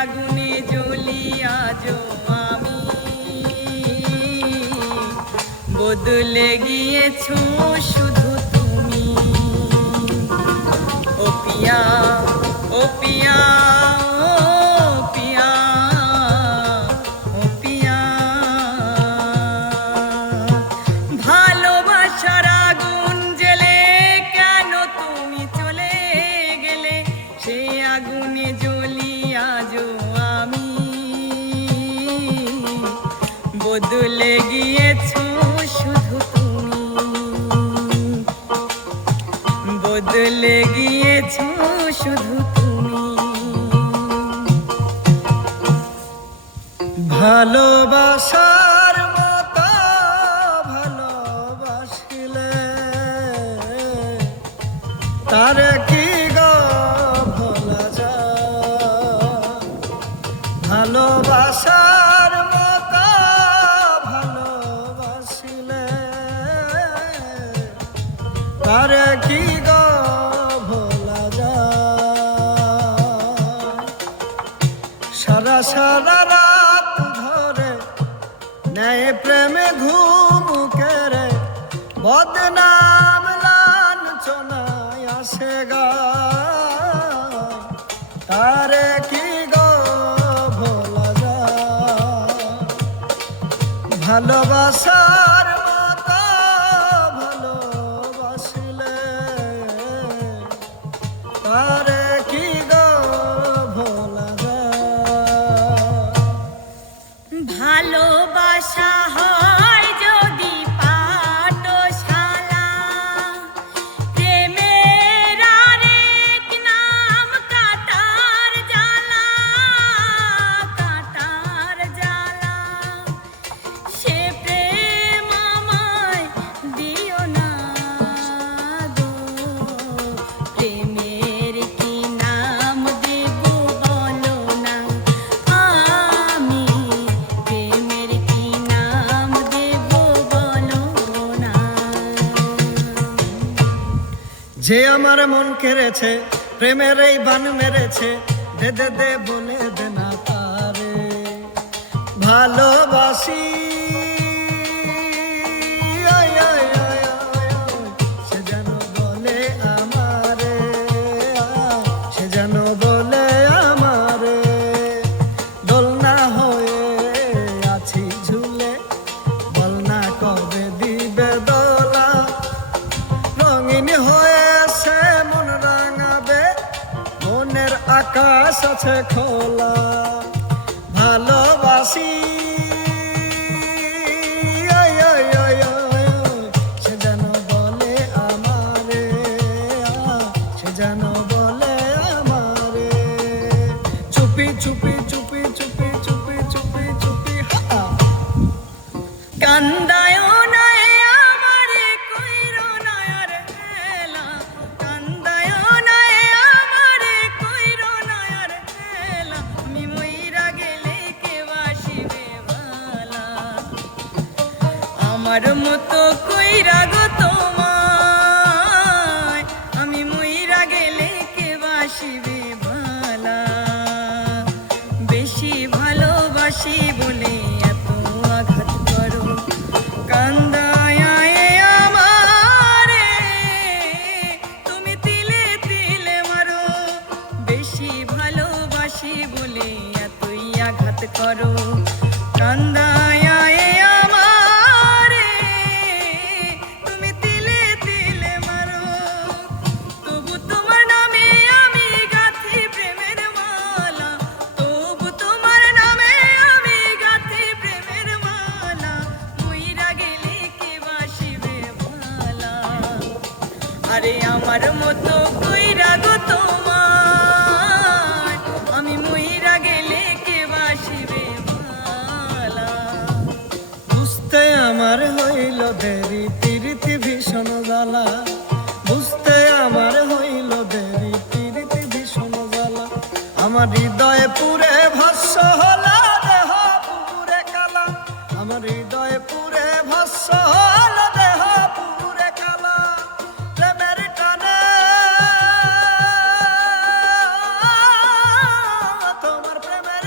আগুনে জ্বলি আজও আমি। বদলে গিয়েছো শুধু তুমি। ও পিয়া, ও পিয়া, ও পিয়া, ও পিয়া। ভালোবাসার আগুন জ্বেলে কেন তুমি চলে গেলে? সেই আগুনে জ্বলি আজও আমি। বদলে গিয়েছো শুধু তুমি। বদলে গিয়েছো শুধু তুমি। ভালোবাসার মতো ভালোবাসিলে তার কি গো ভোলা যায়? ভালোবাসার মতো ভালোবাসিলে তার কি গো ভোলা যায়? সারা সারা রাত ধরে নেয় প্রেমে ঘুম কেড়ে বদনাম লাঞ্ছনায় আসে গায়। তারে কি গো ভোলা যায়? ভালোবাসার মতো ভালোবাসিলে তারে কি গো ভোলা যায়? ভালোবাসা হয় যদি পাঠশালা, প্রেমের আরেক নাম কাটার জ্বালা, কাটার জ্বালা। সে প্রেম আমায় দিও না গো, প্রেমের কি নাম দেব বলো না। আমি প্রেমের কি নাম দেব বলো না। যে আমার মন কেড়েছে প্রেমের এই বান মেরেছে, দে দে দে বলে দে না তারে ভালোবাসি। আয় আয় আয় আয় আয়, সে যেন বলে আমারে, সে যেন বলে আমারে। দোলনা হয়ে আছি ঝুলে, বল না কবে দিবে দোলা। রঙিন হয়েছে মন রাঙাবে, মনের আকাশ আছে খোলা। ভালোবাসি আয় আয় আয় আয়, সে যেন বলে আমারে, সে যেন বলে আমারে। চুপি চুপি চুপি চুপি চুপি চুপি চুপি হা। কান্দায়ও না আমারে কইরো না আর হেলা, কান্দায়ও না আমারে কইরো না আর হেলা। আমি মইরা গেলে কে বাসিবে ভালা? আমার মতো কইরা গো তোমায়, আমি মইরা গেলে কে বাসিবে ভালা? বেশি ভালোবাসি বলে এত আঘাত করো, কান্দায় আমারে তুমি তিলে তিলে মারো। বেশি ভালোবাসি বলে এতই আঘাত করো, কান্দায় আমারে তুমি তিলে তিলে মারো। তবু তোমার নামে আমি গাঁথি প্রেমের মালা, তবু তোমার নামে আমি গাঁথি প্রেমের মালা। মইরা গেলে কে বাসিবে ভালা? আরে আমার মতো কইরা গো তোমায়, আমি মইরা গেলে কে বাসিবে ভালা? বুঝতে আমার হইল দেরি প্রীতি ভীষণ জ্বালা, বুঝতে আমার হইল দেরি প্রীতি ভীষণ জ্বালা। আমার হৃদয়ে পুরে ভস্য হলা দেহ পুরে কালা, আমার হৃদয়ে পুরে ভস্য হলা দেহ পুরে কালা। প্রেমের টানে তোমার প্রেমের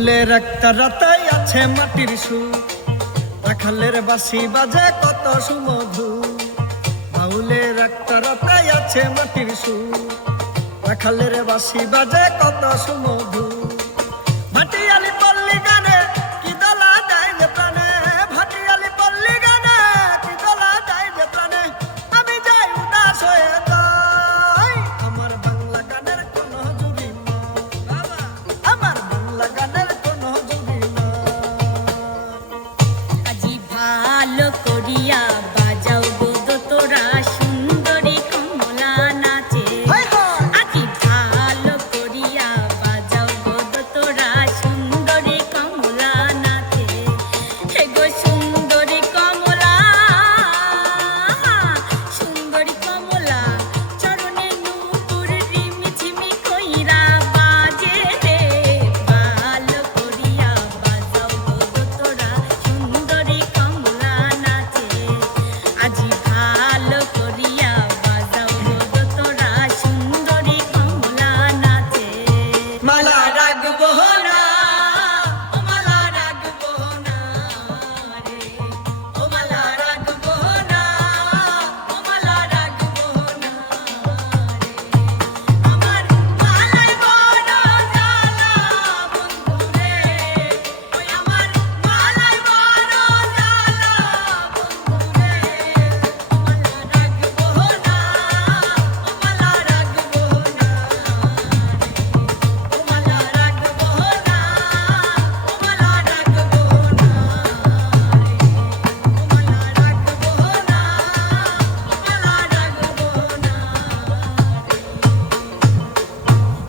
বাউলের একটা রাতাই আছে মাটির সুর, রাখালের বাঁশি বাজে কত সুমধু। বাউলের একটা রাতাই আছে মাটির সুর, রাখালের বাঁশি বাজে কত সুমধু।